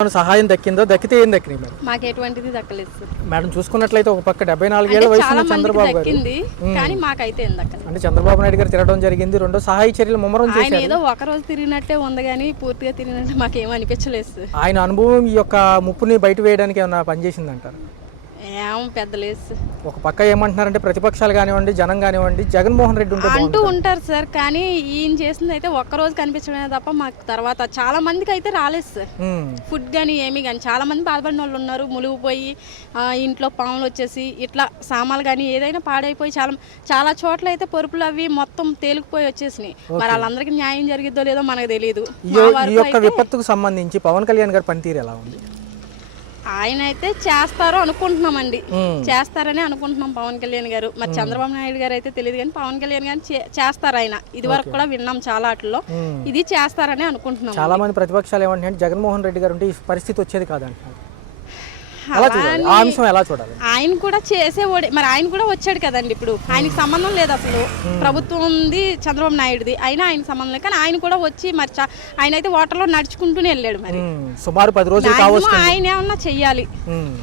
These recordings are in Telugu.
సహాయం దక్కిందో దక్కితే ఏం దక్కినాయి మేడం? మాకు ఎటువంటిది దక్కలేదు సార్. మేడం చూసుకున్నట్లయితే ఒక పక్క 74 ఏళ్ల వయసున్న చంద్రబాబు గారు కానీ మాకైతే ఏం దక్కలేదు. అంటే చంద్రబాబు నాయుడు గారు తిరగడం జరిగింది, రెండో సహాయ చర్యలు ముమ్మరం ఆయన చేశారు. ఏదో ఒక రోజు తిరిగినట్టే ఉంది కానీ పూర్తిగా తిరిగినట్టు మాకేం అనిపించలేదు సార్. ఆయన అనుభవం ఈ యొక్క ముప్పుని బయట వేయడానికి ఏమైనా పనిచేసింది అంటారు? ఏం పెద్ద లేదు సార్. ఒక పక్క ఏమంటున్నారంటే ప్రతిపక్షాలు కానివ్వండి, జనం కానివ్వండి, జగన్మోహన్ రెడ్డి ఉంటే అంటూ ఉంటారు సార్. కానీ ఈయన చేసింది అయితే ఒక్కరోజు కనిపించడమే తప్ప మాకు తర్వాత చాలా మందికి అయితే రాలేదు సార్. ఫుడ్ కానీ ఏమి కానీ చాలా మంది బాధపడిన వాళ్ళు ఉన్నారు. మునిగిపోయి ఇంట్లో పాములు వచ్చేసి ఇట్లా సామాన్లు కానీ ఏదైనా పాడైపోయి చాలా చోట్ల అయితే పరుపులు అవి మొత్తం తేలికిపోయి వచ్చేసినాయి. మరి వాళ్ళందరికీ న్యాయం జరిగిద్దో లేదో మనకు తెలియదు. ఈ యొక్క విపత్తుకు సంబంధించి పవన్ కళ్యాణ్ గారి పనితీరు ఎలా ఉంది? ఆయన అయితే చేస్తారో అనుకుంటున్నామండి, చేస్తారని అనుకుంటున్నాం పవన్ కళ్యాణ్ గారు. మరి చంద్రబాబు నాయుడు గారు అయితే తెలియదు కానీ పవన్ కళ్యాణ్ గారు చేస్తారు. ఆయన ఇది వరకు కూడా విన్నాం చాలా వాటిలో, ఇది చేస్తారని అనుకుంటున్నాం. చాలా మంది ప్రతిపక్షాలు ఏమంటే జగన్మోహన్ రెడ్డి గారు ఉంటే ఈ పరిస్థితి వచ్చేది కాదంటున్నారు. ఆయన కూడా చేసేవాడే, మరి ఆయన కూడా వచ్చాడు కదండి. ఇప్పుడు ఆయనకి సంబంధం లేదు అసలు, ప్రభుత్వం ఉంది చంద్రబాబు నాయుడుది, అయినా ఆయనకి సంబంధం లేదు. కానీ ఆయన కూడా వచ్చి మరి ఆయన అయితే వాటర్ లో నడుచుకుంటూనే వెళ్ళాడు. మరి సుమారు 10 రోజులు ఆయన ఏమన్నా చెయ్యాలి,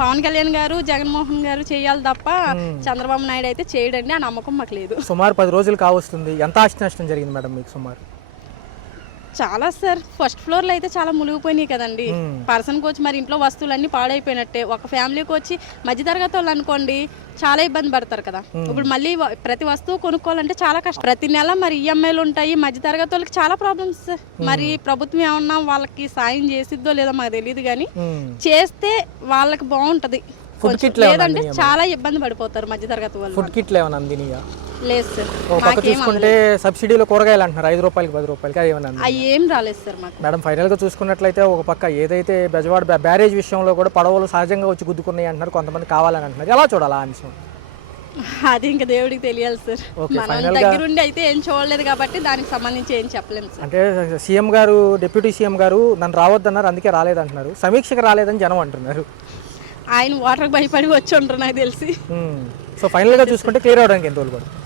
పవన్ కళ్యాణ్ గారు జగన్మోహన్ గారు చెయ్యాలి తప్ప చంద్రబాబు నాయుడు అయితే చేయడండి. ఆ నమ్మకం మాకు లేదు. సుమారు 10 రోజులు కావస్తుంది. ఎంత ఆస్తి నష్టం జరిగింది మేడం మీకు సుమారు? చాలా సార్. ఫస్ట్ ఫ్లోర్ లో అయితే చాలా మునిగిపోయినాయి కదండి. పర్సన్కి వచ్చి మరి ఇంట్లో వస్తువులన్నీ పాడైపోయినట్టే. ఒక ఫ్యామిలీకి వచ్చి మధ్యతరగతి వాళ్ళు అనుకోండి చాలా ఇబ్బంది పడతారు కదా. ఇప్పుడు మళ్ళీ ప్రతి వస్తువు కొనుక్కోవాలంటే చాలా కష్టం. ప్రతి నెల మరి ఈఎంఐలు ఉంటాయి. మధ్యతరగతి వాళ్ళకి చాలా ప్రాబ్లమ్స్. మరి ప్రభుత్వం ఏమన్నా వాళ్ళకి సాయం చేసిద్దో లేదో మాకు తెలియదు కానీ చేస్తే వాళ్ళకి బాగుంటది. లేదంటే చాలా ఇబ్బంది పడిపోతారు మధ్యతరగతి వాళ్ళు. ఫుడ్ కిట్లు ఏమైనా అందినాయా? లేదు సార్. చూసుకుంటే సబ్సిడీలో కూరగాయలు అంటున్నారు 5 రూపాయలకి 10 రూపాయలకి, అది ఏమన్నా ఏం రాలేదు సార్ మాకు. మేడం ఫైనల్ గా చూసుకున్నట్లయితే ఒక పక్క ఏదైతే బెజవాడ బ్యారేజ్ విషయంలో కూడా పడవలు సహజంగా వచ్చి గుద్దుకున్నాయి అంటున్నారు, కొంతమంది కావాలని అంటున్నారు. ఎలా చూడాలి ఆ అంశం? అది ఇంకా దేవుడికి తెలియాలి సార్. మనం దగ్గరుండి అయితే ఏం చూడలేదు కాబట్టి దానికి సంబంధించి ఏం చెప్పలేము సార్. అంటే సీఎం గారు, డిప్యూటీ సీఎం గారు నన్ను రావద్దన్నారు, అందుకే రాలేదంటున్నారు. సమీక్షకు రాలేదని జనం అంటున్నారు. ఆయన వాటర్కి భయపడి వచ్చి ఉంటారు నాకు తెలిసి. సో ఫైనల్ గా చూసుకుంటే క్లియర్ అవడానికి ఎంత రోజులు పడుతుంది?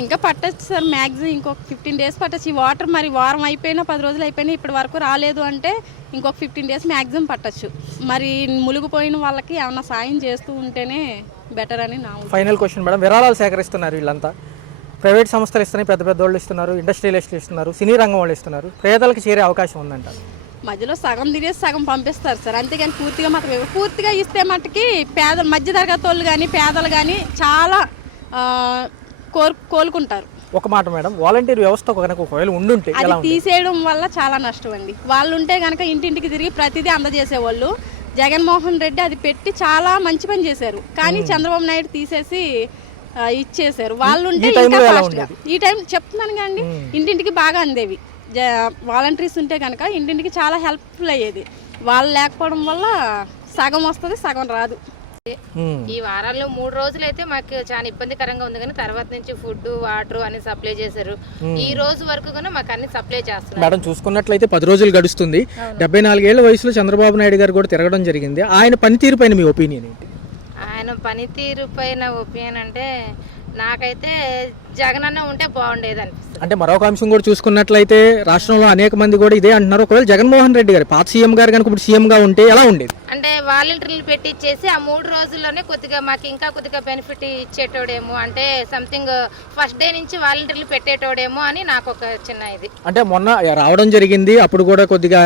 ఇంకా పట్టచ్చు సార్. మ్యాక్సిమం ఇంకొక 15 days పట్టచ్చు. ఈ వాటర్ మరి వారం అయిపోయినా 10 రోజులు అయిపోయినా ఇప్పటి వరకు రాలేదు అంటే ఇంకొక 15 days మ్యాక్సిమం పట్టచ్చు. మరి మునిగిపోయిన వాళ్ళకి ఏమన్నా సాయం చేస్తూ ఉంటేనే బెటర్ అని నా ఫైనల్ క్వశ్చన్ మేడం. విరాళాలు సేకరిస్తున్నారు వీళ్ళంతా, ప్రైవేట్ సంస్థలు ఇస్తున్నాయి, పెద్ద పెద్ద వాళ్ళు ఇస్తున్నారు, ఇండస్ట్రియలిస్టులు ఇస్తున్నారు, సినీ రంగం వాళ్ళు ఇస్తున్నారు. పేదలకు చేరే అవకాశం ఉందంటారు. మధ్యలో సగం తినేసి సగం పంపిస్తారు సార్. అంతేగాని పూర్తిగా మాత్రం పూర్తిగా ఇస్తే మట్టుకి మధ్య తరగతి వాళ్ళు కానీ పేదలు కానీ చాలా కోలుకుంటారు. ఒక మాట మేడం, వాలంటీర్ వ్యవస్థ ఒకవేళ ఉండుంటే అది తీసేయడం వల్ల చాలా నష్టం అండి. వాళ్ళు ఉంటే కనుక ఇంటింటికి తిరిగి ప్రతిదీ అందజేసేవాళ్ళు. జగన్మోహన్ రెడ్డి అది పెట్టి చాలా మంచి పని చేశారు. కానీ చంద్రబాబు నాయుడు తీసేసి ఇచ్చేసారు. వాళ్ళు ఉంటే ఈ టైం చెప్తున్నాను కానీ ఇంటింటికి బాగా అందేవి. వాలంటీర్స్ ఉంటే కనుక ఇంటింటికి చాలా హెల్ప్ఫుల్ అయ్యేది. వాళ్ళు లేకపోవడం వల్ల సగం వస్తుంది, సగం రాదు. ఈ వారాల్లో 3 రోజులు అయితే మాకు చాలా ఇబ్బందికరంగా ఉంది. కానీ తర్వాత నుంచి ఫుడ్, వాటర్ అన్ని సప్లై చేశారు. ఈ రోజు వరకు కూడా మాకు అన్ని సప్లై చేస్తున్నారు. మేడం చూసుకున్నట్లయితే 10 రోజులు గడుస్తుంది. 74 ఏళ్ల వయసులో చంద్రబాబు నాయుడు గారు కూడా తిరగడం జరిగింది. ఆయన పనితీరు పైన మీ ఒపీనియన్ ఏంటి? ఆయన పనితీరు పైన ఒపీనియన్ అంటే నాకైతే జగన్ అన్న ఉంటే బాగుండేది అనిపిస్తుంది. అంటే మరొక అంశం కూడా చూసుకున్నట్లయితే రాష్ట్రంలో అనేక మంది కూడా ఇదే అంటున్నారు. ఒకవేళ జగన్మోహన్ రెడ్డి గారు పాత సీఎం గారు కనుక ఇప్పుడు సీఎం గా ఉంటే ఎలా ఉండేది? అంటే వాలంటీర్లు పెట్టించేసి ఆ 3 రోజుల్లోనే కొద్దిగా మాకు ఇంకా కొద్దిగా బెనిఫిట్ ఇచ్చేటోడేమో, అంటే సంథింగ్ ఫస్ట్ డే నుంచి వాలంటీర్లు పెట్టేటోడేమో అని నాకు ఒక చిన్న ఇది. అంటే మొన్న రావడం జరిగింది, అప్పుడు కూడా కొద్దిగా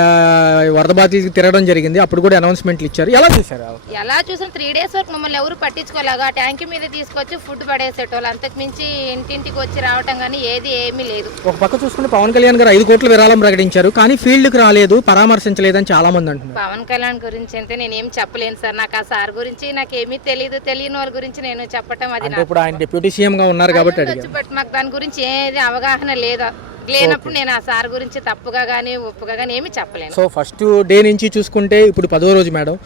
వరద బాధితులకు తిరగడం జరిగింది, అప్పుడు కూడా అనౌన్స్మెంట్లు ఇచ్చారు. ఎలా చూసారు? ఎలా చూసిన 3 days వరకు మమ్మల్ని ఎవరు పట్టించుకోలేగా. ట్యాంక్ మీద తీసుకొచ్చి ఫుడ్ పడేసేటోళ్ళు, అంతకు మించి ఇంటింటికి వచ్చి రావటం కానీ ఏమీ లేదు. ఒక పక్క చూసుకుంటే పవన్ కళ్యాణ్ గారు 5 కోట్ల విరాళం ప్రకటించారు, కానీ ఫీల్డ్ కు రాలేదు, పరామర్శించలేదని చాలా మంది అంటున్నారు. పవన్ కళ్యాణ్ గురించి అయితే నేనేం చెప్పలేను సార్. నాకు ఆ సార్ గురించి నాకేమీ తెలియని వాళ్ళ గురించి నేను చెప్పటం అది ఇప్పుడు ఆయన డిప్యూటీ సీఎం గా ఉన్నారు కాబట్టి మాకు దాని గురించి ఏది అవగాహన లేనప్పుడు నేను ఆ సార్ గురించి తప్పుగా కానీ ఒప్పుగా కానీ ఏమి చెప్పలేను. సో ఫస్ట్ డే నుంచి చూసుకుంటే ఇప్పుడు 10వ రోజు మేడం,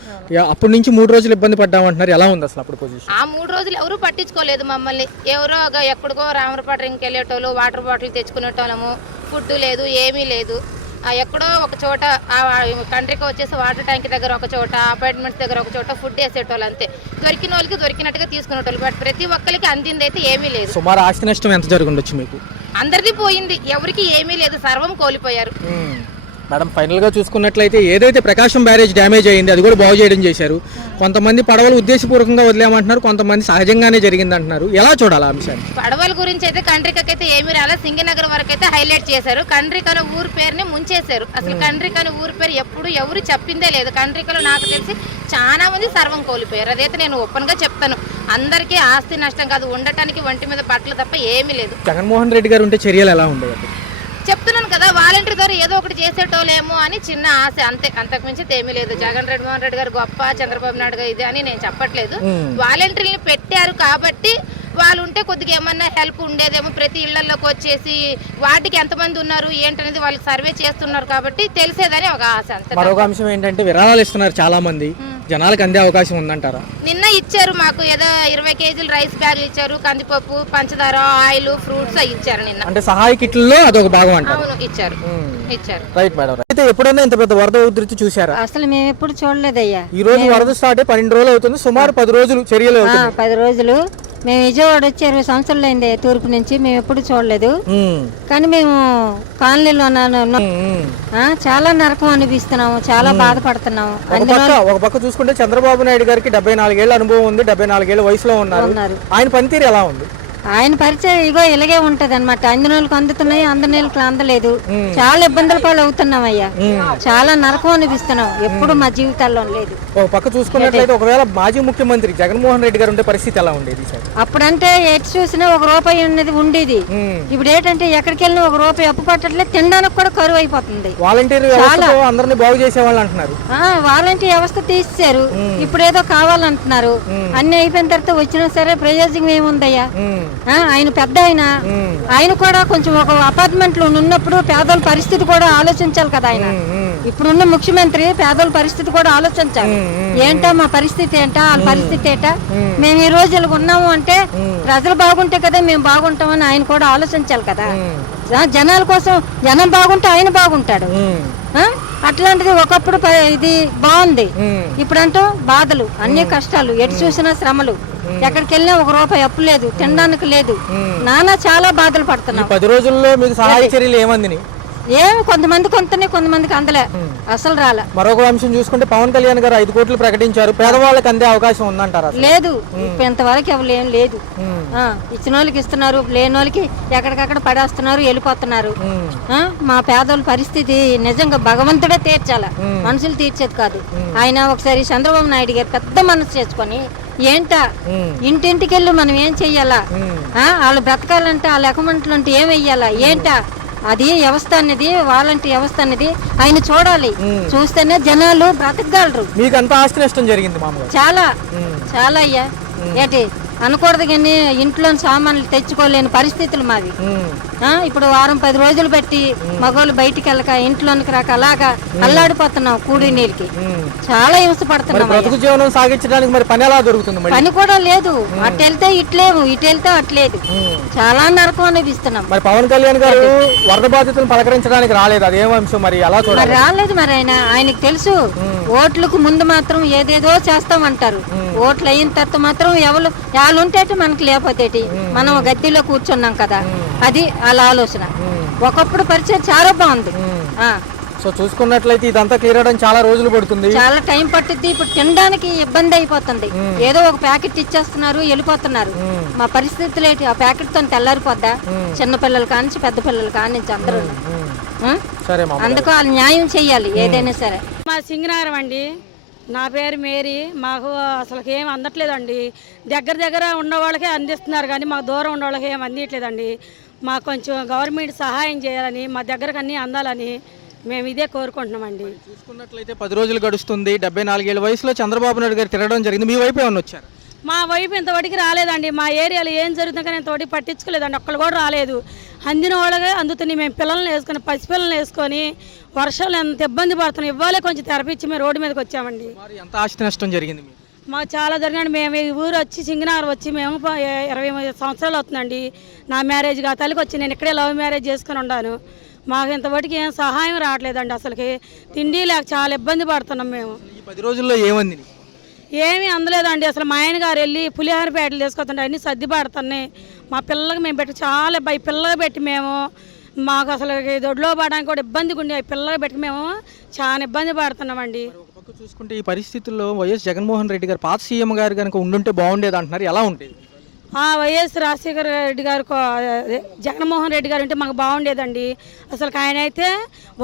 అప్పటి నుంచి 3 రోజులు ఇబ్బంది పడ్డామంటున్నారు. ఎలా ఉంది అసలు అప్పుడు పొజిషన్? ఆ 3 రోజులు ఎవరు పట్టించుకోలేదు మమ్మల్ని. ఎవరో ఎక్కడికో రామరపాట ఇంకెళ్ళేటోళ్ళు, వాటర్ బాటిల్ తెచ్చుకునేటోళ్ళము, ఫుడ్ లేదు, ఏమీ లేదు. ఎక్కడో ఒక చోట కంట్రీకి వచ్చేసి వాటర్ ట్యాంక్ దగ్గర ఒక చోట, అపార్ట్మెంట్స్ దగ్గర ఒక చోట ఫుడ్ వేసేటోళ్ళు అంతే. దొరికిన వాళ్ళకి దొరికినట్టుగా తీసుకునేటోళ్ళు. బట్ ప్రతి ఒక్కరికి అందింది అయితే ఏమీ లేదు. సుమారు ఆస్తి నష్టం ఎంత జరుగుండొచ్చు మీకు? అందరిది పోయింది, ఎవరికి ఏమీ లేదు, సర్వం కోల్పోయారు. మేడం ఫైనల్గా చూసుకున్నట్లయితే ఏదైతే ప్రకాశం బ్యారేజ్ డ్యామేజ్ అయ్యింది అది కూడా బాగు చేయడం చేశారు. కొంతమంది పడవలు ఉద్దేశపూర్వకంగా వదిలేమంటున్నారు, కొంతమంది సహజంగానే జరిగింది అంటున్నారు. ఎలా చూడాలి ఆ అంశాన్ని? పడవల గురించి అయితే కండ్రికైతే ఏమీ రాలే. సింగనగర్ వరకు అయితే హైలైట్ చేశారు. కండ్రికల ఊరు పేరుని ముంచేశారు. అసలు కండ్రికల ఊరు పేరు ఎప్పుడు ఎవరు చెప్పిందే లేదు. కండ్రికలు నాకు తెలిసి చాలా మంది సర్వం కోల్పోయారు. అదైతే నేను ఓపెన్ గా చెప్తాను. అందరికీ ఆస్తి నష్టం కాదు, ఉండటానికి ఒంటి మీద బట్టలు తప్ప ఏమీ లేదు. జగన్మోహన్ రెడ్డి గారు ఉంటే చర్యలు ఎలా ఉండేవి? చెప్తున్నాను కదా, వాలంటీర్ ద్వారా ఏదో ఒకటి చేసేటోలేమో అని చిన్న ఆశ, అంతే. అంతకుమించి ఏమీ లేదు. జగన్మోహన్ రెడ్డి గారు గొప్ప, చంద్రబాబు నాయుడు గారు ఇది అని నేను చెప్పట్లేదు. వాలంటీర్ని పెట్టారు కాబట్టి వాళ్ళు ఉంటే కొద్దిగా ఏమన్నా హెల్ప్ ఉండేదేమో. ప్రతి ఇళ్లలోకి వచ్చేసి వాటికి ఎంతమంది ఉన్నారు ఏంటనేది వాళ్ళు సర్వే చేస్తున్నారు కాబట్టి తెలిసేదని ఒక ఆశ, అంతే. మరొక అంశం ఏంటంటే విరాళాలు ఇస్తున్నారు చాలా మంది, జనాలకు అందే అవకాశం ఉందంటారా? నిన్న ఇచ్చారు మాకు ఏదో 20 కేజీలు రైస్ బ్యాగులు ఇచ్చారు, కందిపప్పు, పంచదార, ఆయిల్, ఫ్రూట్స్ ఇచ్చారు నిన్న. అంటే సహాయ కిట్లలో అదొక భాగం అంటారు. అవును, ఇచ్చారు. Right madam. అయితే ఎప్పుడైనా ఇంత పెద్ద వరద ఉధృతి చూసారా? అసలు మేము ఎప్పుడు చూడలేదయ్యా. ఈ రోజు వరద స్టార్ట్ 12 రోజులు అవుతుంది, సుమారు 10 రోజులు చర్యలు అవుతుంది. 10 రోజులు మేము విజయవాడ వచ్చి 20 సంవత్సరాలు అయింది తూర్పు నుంచి. మేము ఎప్పుడు చూడలేదు, కానీ మేము కాలనీలో చాలా నరకం అనిపిస్తున్నాము, చాలా బాధపడుతున్నాము. ఒక పక్క చూసుకుంటే చంద్రబాబు నాయుడు గారికి 74 ఏళ్ల అనుభవం ఉంది, 74 ఏళ్ల వయసులో ఉన్నారు. ఆయన పనితీరు ఎలా ఉంది? ఆయన పరిచయం ఇగో ఇలాగే ఉంటది అనమాట. అందినోళ్ళకి అందుతున్నాయి, అందనీళ్ళకి అందలేదు. చాలా ఇబ్బందుల పాలు అవుతున్నామయ్యా. చాలా నరకం అనిపిస్తున్నాం, ఎప్పుడు మా జీవితాల్లో లేదు. ఒక పక్క చూసుకున్నట్లయితే ఒకవేళ మాజీ ముఖ్యమంత్రి జగన్మోహన్ రెడ్డి గారు ఉండే పరిస్థితి ఎలా ఉండేది? అప్పుడంటే ఎటు చూసినా ₹1 ఉన్నది ఉండేది. ఇప్పుడు ఏంటంటే ఎక్కడికి వెళ్ళినా ₹1 అప్పు పట్టట్లేదు, తినడానికి కూడా కరువు అయిపోతుంది. వాలంటీర్ అందరినీ బాగు చేసేవాళ్ళు అంటున్నారు. వాలంటీర్ వ్యవస్థ తీసేశారు, ఇప్పుడు ఏదో కావాలంటున్నారు. అన్ని అయిపోయిన తర్వాత వచ్చినా సరే ప్రయోజనం ఏముందయ్యా? ఆయన పెద్ద ఆయన కూడా కొంచెం ఒక అపార్ట్మెంట్ లో ఉన్నప్పుడు పేదల పరిస్థితి కూడా ఆలోచించాలి కదా. ఆయన ఇప్పుడున్న ముఖ్యమంత్రి పేదల పరిస్థితి కూడా ఆలోచించాలి. ఏంటా మా పరిస్థితి ఏంటా, వాళ్ళ పరిస్థితి ఏంటా, మేము ఈ రోజు ఇలా ఉన్నాము అంటే ప్రజలు బాగుంటే కదా మేము బాగుంటామని ఆయన కూడా ఆలోచించాలి కదా. జనాల కోసం జనం బాగుంటే ఆయన బాగుంటాడు. అట్లాంటిది ఒకప్పుడు ఇది బాగుంది, ఇప్పుడంటూ బాధలు, అన్ని కష్టాలు, ఎటు చూసినా శ్రమలు. ఎక్కడికి వెళ్ళినా ₹1 అప్పు లేదు, తినడానికి లేదు, నానా చాలా బాధలు పడుతున్నాం. 10 రోజుల్లో మీకు సహాయ చర్యలు ఏమంది? ఏమి కొంతమంది కొంతమందికి అందలే, అసలు రాలే. మరొక అంశం చూసుకుంటే పవన్ కళ్యాణ్ గారు 5 కోట్లు ప్రకటించారు, పేదవాళ్ళకి అందే అవకాశం ఉందంటారా? లేదు, ఇంతవరకు ఎవరు ఏం లేదు. ఇచ్చిన వాళ్ళకి ఇస్తున్నారు, లేని వాళ్ళకి ఎక్కడికక్కడ పడేస్తున్నారు, వెళ్ళిపోతున్నారు. మా పేదోళ్ళ పరిస్థితి నిజంగా భగవంతుడే తీర్చాల, మనుషులు తీర్చేది కాదు. ఆయన ఒకసారి చంద్రబాబు నాయుడు గారు పెద్ద మనసు చేసుకొని ఏంటా ఇంటింటికి వెళ్ళి మనం ఏం చెయ్యాలా, వాళ్ళు బ్రతకాలంటే వాళ్ళ అకౌంట్లు అంటే ఏం వెయ్యాలా, ఏంటా అది వ్యవస్థ అనేది, వాలంటీర్ వ్యవస్థ అనేది ఆయన చూడాలి. చూస్తేనే జనాలు బ్రతకగలరు. మీకు అంత ఆస్తి నష్టం జరిగింది మామూలుగా? చాలా చాలా అయ్యా. ఏంటి అనకూడదు కానీ ఇంట్లో సామాన్లు తెచ్చుకోలేని పరిస్థితులు మావి. ఇప్పుడు 10 రోజులు పెట్టి మగవాళ్ళు బయటికి వెళ్ళక ఇంట్లోనికి రాక అలాగా అల్లాడిపోతున్నాం కూడి నీళ్ళకి. చాలా హింస పడుతున్నాం. బ్రతుకు జీవనం సాగించడానికి మరి పని ఎలా దొరుకుతుంది? పని కూడా లేదు, అటు వెళ్తే ఇట్లేవు, ఇటు వెళ్తే అట్లేదు. చాలా నరకం అనిపిస్తున్నాం. మరి పవన్ కళ్యాణ్ గారు వరద బాధితులను పలకరించడానికి రాలేదు, అదేం అంశం మరి ఎలా చూడాలి? రాలేదు మరి. ఆయనకి తెలుసు ఓట్లకు ముందు మాత్రం ఏదేదో చేస్తామంటారు, ఓట్లు అయిన తర్వాత మాత్రం ఎవరు వాళ్ళు ఉంటే మనకి లేకపోతే మనం గద్దెలో కూర్చున్నాం కదా, అది వాళ్ళ ఆలోచన. ఒకప్పుడు పరిచయం చాలా బాగుంది. సో చూసుకున్నట్లయితే ఇదంతా క్లియర్ అవడం చాలా రోజులు పడుతుంది, చాలా టైం పట్టుద్ది. ఇప్పుడు తినడానికి ఇబ్బంది అయిపోతుంది. ఏదో ఒక ప్యాకెట్ ఇచ్చేస్తున్నారు, వెళ్ళిపోతున్నారు. మా పరిస్థితులు ఏంటి? ఆ ప్యాకెట్ తో తెల్లారిపోద్దా? చిన్నపిల్లలు కానించి పెద్ద పిల్లలు కానించి అందరూ. అందుకు వాళ్ళు న్యాయం చెయ్యాలి ఏదైనా సరే. మా సింగనగరం అండి, నా పేరు మేరీ. మాకు అసలు ఏం అందట్లేదండి. దగ్గర ఉన్న వాళ్ళకే అందిస్తున్నారు కానీ మాకు దూరం ఉన్న వాళ్ళకి ఏం అందియట్లేదండి. మాకు కొంచెం గవర్నమెంట్ సహాయం చేయాలని, మా దగ్గరకు అన్నీ అందాలని మేము ఇదే కోరుకుంటున్నామండి. చూసుకున్నట్లయితే 10 రోజులు గడుస్తుంది, 74 ఏళ్ళ వయసులో చంద్రబాబు నాయుడు గారు తిరగడం జరిగింది. మీ వైపు ఏమన్నా వచ్చారు? మా వైపు ఇంతవరకు రాలేదండి. మా ఏరియాలో ఏం జరుగుతుందో కానీ ఇంతవరకు పట్టించుకోలేదండి, ఒక్కళ్ళు కూడా రాలేదు. అందిన వాళ్ళగా అందుతున్నాయి. మేము పిల్లల్ని వేసుకొని, పసిపిల్లల్ని వేసుకొని వర్షాలు ఎంత ఇబ్బంది పడుతున్నాం. ఇవ్వాలే కొంచెం తెరపించి మేము రోడ్డు మీదకి వచ్చామండి. ఎంత ఆస్తి నష్టం జరిగింది? మాకు చాలా జరిగింది. మేము ఈ ఊరు వచ్చి సింగనగర్ వచ్చి మేము 20 సంవత్సరాలు అవుతుందండి నా మ్యారేజ్గా. తల్లికి వచ్చి నేను ఇక్కడే లవ్ మ్యారేజ్ చేసుకుని ఉన్నాను. మాకు ఇంతవరకు ఏం సహాయం రావట్లేదండి. అసలుకి తిండి లేక చాలా ఇబ్బంది పడుతున్నాం మేము. ఈ 10 రోజుల్లో ఏమంది? ఏమీ అందలేదండి. అసలు మా ఆయన గారు వెళ్ళి పులిహోర ప్యాకెట్లు తీసుకొస్తుంటే అన్నీ సర్ది పడుతున్నాయి. మా పిల్లలకి మేము పెట్టి చాలా పిల్లలు పెట్టి మేము మాకు అసలు దొడ్లో పడడానికి కూడా ఇబ్బందిగా ఉండి పిల్లలు పెట్టుకు మేము చాలా ఇబ్బంది పడుతున్నామండి. ఒక పక్క చూసుకుంటే ఈ పరిస్థితుల్లో వైఎస్ జగన్మోహన్ రెడ్డి గారు పాత సీఎం గారు కనుక ఉండుంటే బాగుండేది అంటున్నారు, ఎలా ఉండేది? వైఎస్ రాజశేఖర రెడ్డి గారు అదే జగన్మోహన్ రెడ్డి గారు ఉంటే మాకు బాగుండేదండి. అసలు ఆయన అయితే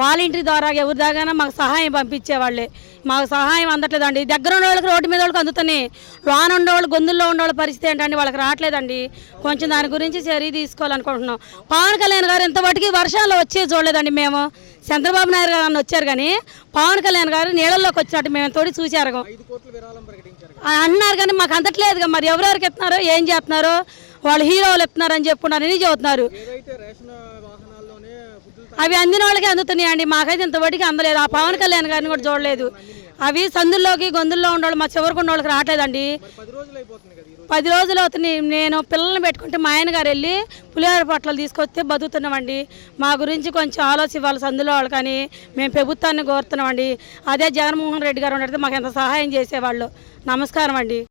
వాలంటీర్ ద్వారా ఎవరి దాకా మాకు సహాయం పంపించేవాళ్ళే. మాకు సహాయం అందట్లేదండి. దగ్గర ఉన్న వాళ్ళకి రోడ్డు మీద వాళ్ళకి అందుతున్నాయి, లోన ఉండేవాళ్ళు గొంతుల్లో ఉండేవాళ్ళ పరిస్థితి ఏంటండి, వాళ్ళకి రావట్లేదండి. కొంచెం దాని గురించి చర్య తీసుకోవాలనుకుంటున్నాం. పవన్ కళ్యాణ్ గారు ఇంతవరకు వర్షాల్లో వచ్చే చూడలేదండి. మేము చంద్రబాబు నాయుడు గారు వచ్చారు కానీ పవన్ కళ్యాణ్ గారు నీళ్ళల్లోకి వచ్చినట్టు మేము తోడి చూసారు అంటున్నారు కానీ మాకు అందట్లేదుగా. మరి ఎవరెవరికి ఎత్తున్నారో ఏం చేస్తున్నారో వాళ్ళు హీరోలు ఎత్తున్నారని చెప్పుకున్నారని చెబుతున్నారు. అవి అందిన వాళ్ళకి అందుతున్నాయండి, మాకైతే ఇంతవరకు అందలేదు. ఆ పవన్ కళ్యాణ్ గారిని కూడా చూడలేదు. అవి సందుల్లోకి గొంతుల్లో ఉండేవాళ్ళు మా చివరికి ఉన్న వాళ్ళకి రావట్లేదండి. 10 రోజులు అవుతుంది. నేను పిల్లల్ని పెట్టుకుంటే మా ఆయన గారు వెళ్ళి పులిహోర పొట్లాలు తీసుకొస్తే బతుకుతున్నామండి. మా గురించి కొంచెం ఆలోచించాలి సందులో వాళ్ళు, కానీ మేము ప్రభుత్వాన్ని కోరుతున్నామండి. అదే జగన్మోహన్ రెడ్డి గారు ఉన్నట్టు మాకు ఎంత సహాయం చేసేవాళ్ళు. నమస్కారం అండి.